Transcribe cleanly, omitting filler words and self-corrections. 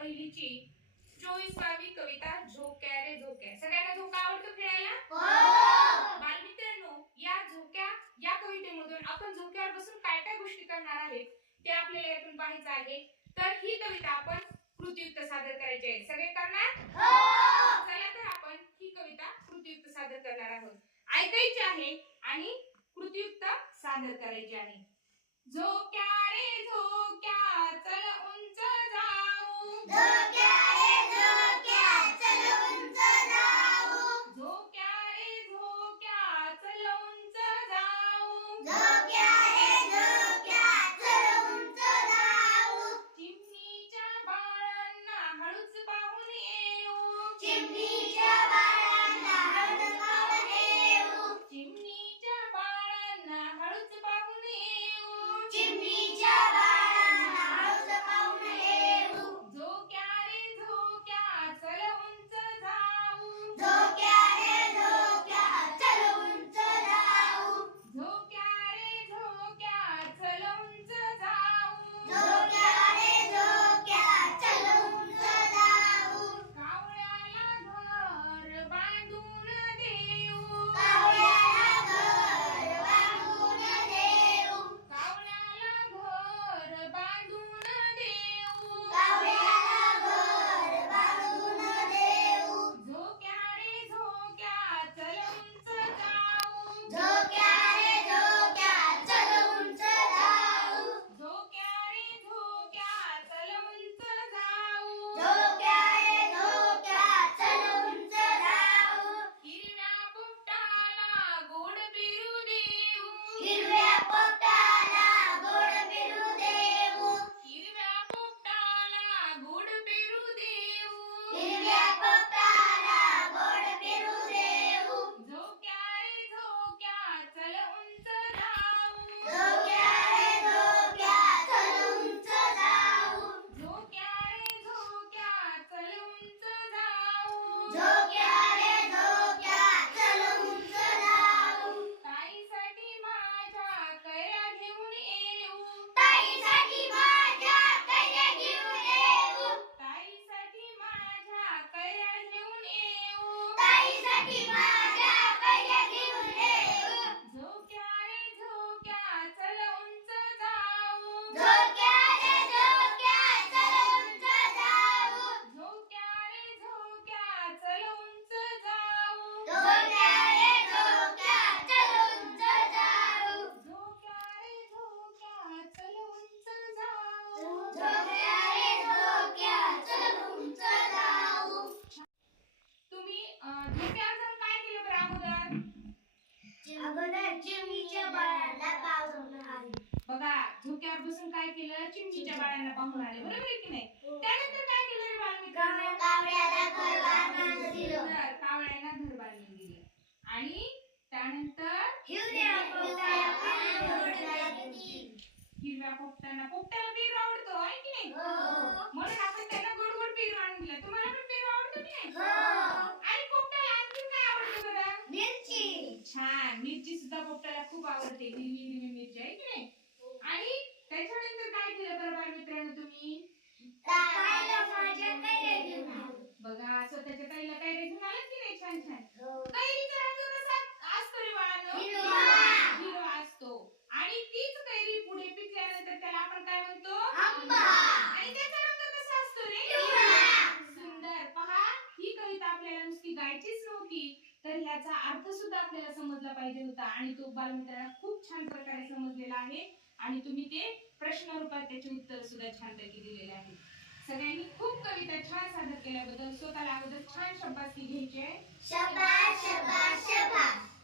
पहिलीची 24वी कविता झोक्या रे झोक्या. सगळ्यांना झोका आवडतो खेळायला? बालमित्रांनो, या झोक्या या कवितेमधून आपण झोक्यावर बसून काय काय गोष्टी करणार आहेत ते आपल्याला यातून पाहायचं आहे. तर ही कविता आपण कृतीयुक्त सादर करायची आहे. सगळे करणार? चला तर आपण ही कविता कृतीयुक्त सादर करणार आहोत. ऐकायची आहे आणि कृतीयुक्त सादर करायची आहे. झोक्या रे झोक्या चल उंच जाऊ. झोक्या रे झोक्या चल उंच जाऊ. झोक्या रे झोक्या चल उंच जाऊ. झोक्या रे झोक्या चल उंच जाऊ. चिमणीच्या बाळांना हळूच पाहून येऊ. चिमणीच्या बाळांना हळद पाहून येऊ. चिमणीच्या बाळांना हळूच पाहून येऊ. चिमणीच्या बाळांना हळद पाहून येऊ. झोक्या रे झोक्या चल उंच जाऊ. झोक्या रे झोक्या चल उंच जाऊ. झोक्या रे झोक्या चल उंच जाऊ. झोक्या रे झोक्या चल उंच जाऊ. कावळ्याला घर बांधून देऊ. कावळ्याला घर बांधून देऊ. कावळ्याला घर बांधून देऊ. कावळ्याला घर बांधून देऊ. झोक्या रे झोक्या चल उंच जाऊ. झोक्या रे झोक्या चल उंच जाऊ. झोक्या रे झोक्या चल उंच जाऊ. झोक्या रे झोक्या चल उंच जाऊ. हिरव्या पोपटाला गोड पेरू देऊ. हिरव्या पोपटाला गोड पेरू देऊ. हिरव्या पोपटाला गोड पेरू देऊ. हिरव्या पोपटाला गोड पेरू देऊ. झोक्या रे झोक्या चल उंच जाऊ. झोक्या रे झोक्या चल उंच जाऊ. झोक्या रे झोक्या चल उंच जाऊ. झोक्या रे झोक्या चल उंच जाऊ. ताईसाठी माझ्या कैऱ्या घेऊन येऊ. ताईसाठी माझ्या कैऱ्या घेऊन येऊ. ताईसाठी माझ्या कैऱ्या घेऊन येऊ. ताईसाठी माझ्या कैऱ्या घेऊन येऊ. झोक्या रे झोक्या चल उंच जाऊ. झोक्या रे झोक्या चल उंच जाऊ. झोक्या रे झोक्या चल उंच जाऊ. झोक्या रे झोक्या चल उंच जाऊ. झोक्या रे झोक्या चल उंच जाऊ. झोक्या रे झोक्या चल उंच जाऊ. तुम्ही झोक्यावर जाऊन काय केलं बरं अगोदर? अगोदर चिमणीच्या बाळाला पाहून आले. बघा, झोक्यावर बसून काय केलं? चिमणीच्या बाळांना पाहून आले. बरोबर आहे की नाही? त्यानंतर काय केलं रे बालमित्रांनो? कावळ्याला घर बांधून दिलं. तर कावळ्याला घर बांधून दिलं. आणि त्यानंतर हिरव्या पोपटाला गोड लागली. हिरव्या पोपटाला पेरू आवडतो आहे की नाही? म्हणून आपण त्यांना गोड गोड पेरू आणून दिला. तुम्हाला पण पेरू आवडतो की नाही? आणि पोपटाला आणखी काय आवडतं बरं? मिरची. छान, मिरची सुद्धा पोपटाला खूप आवडते. हिरवी हिरवी मिरची आहे की नाही? आणि त्याच्यानंतर काय केलं बरं बालमित्रांनो तुम्ही? ताईला माझ्या कैऱ्या घेऊन आले. बघा, स्वतःच्या ताईला कैऱ्या घेऊन आलात की नाही? छान छान. कैरीचा रंग कसा असतो रे बाळांनो? हिरवा. हिरवा असतो. आणि तीच कैरी पुढे पिकल्यानंतर त्याला आपण काय म्हणतो? आंबा. आणि त्याचा रंग कसा असतो रे? पिवळा. सुंदर. पहा, ही कविता आपल्याला नुसती गायचीच नव्हती, तर ह्याचा अर्थ सुद्धा आपल्याला समजला पाहिजे होता. आणि तो बालमित्रांना खूप छान प्रकारे समजलेला आहे. आणि तुम्ही ते प्रश्न रूपात त्याचे उत्तर सुद्धा छानपैकी दिलेले आहे. सगळ्यांनी खूप कविता छान सादर केल्याबद्दल स्वतःला अगोदर छान शब्दाची घ्यायची आहे. शाबास शाबास शाबास.